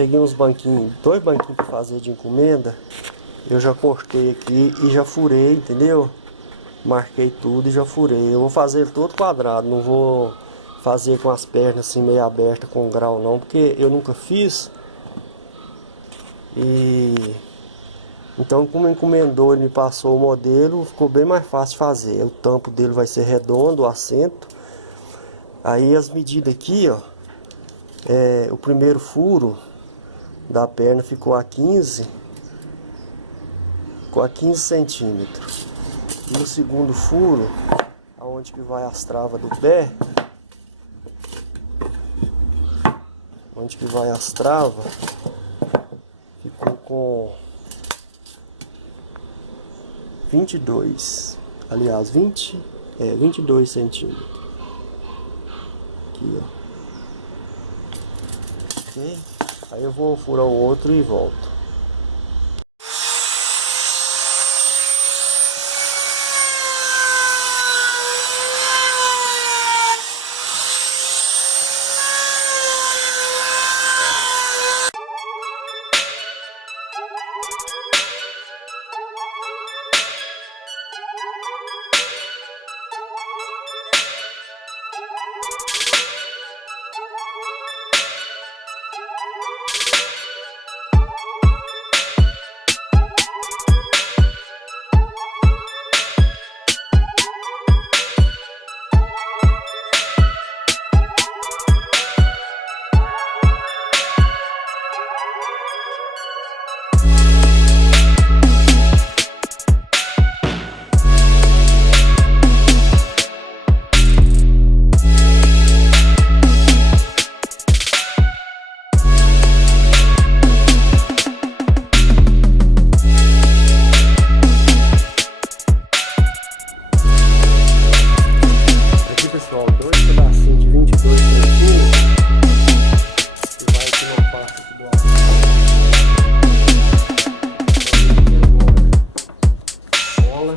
peguei uns banquinhos, 2 banquinhos para fazer de encomenda. Eu já cortei aqui e já furei, entendeu? Marquei tudo e já furei. Eu vou fazer ele todo quadrado, não vou fazer com as pernas assim meio abertas com grau não, porque eu nunca fiz. E então, como encomendou, ele me passou o modelo, ficou bem mais fácil de fazer. O tampo dele vai ser redondo, o assento. Aí as medidas aqui, ó, o primeiro furo da perna ficou a 15 centímetros. E o segundo furo, aonde que vai as travas do pé, onde que vai as travas, ficou com 22, aliás, 22 centímetros. Aqui, ó. Ok? Aí eu vou furar o outro e volto. Pessoal, 2 pedacinhos de 22 centímetros e vai aqui na parte aqui do lado. Bola.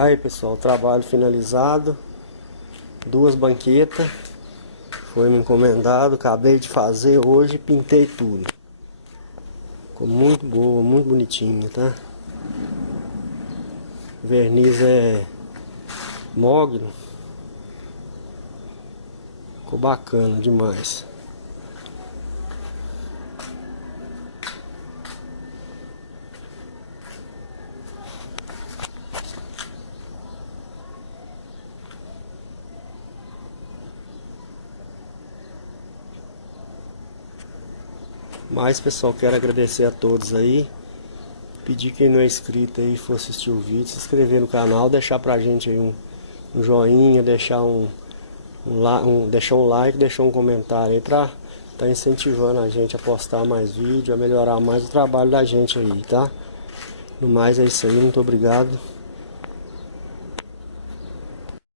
Aí pessoal, trabalho finalizado. 2 banquetas. Foi me encomendado, acabei de fazer hoje, pintei tudo. Ficou muito boa, muito bonitinha, tá? Verniz é mogno. Ficou bacana demais. Mas pessoal, quero agradecer a todos aí. Pedir quem não é inscrito aí, for assistir o vídeo, se inscrever no canal, deixar pra gente aí um joinha, deixar deixar um like, deixar um comentário aí pra tá incentivando a gente a postar mais vídeo, a melhorar mais o trabalho da gente aí, tá? No mais é isso aí, muito obrigado.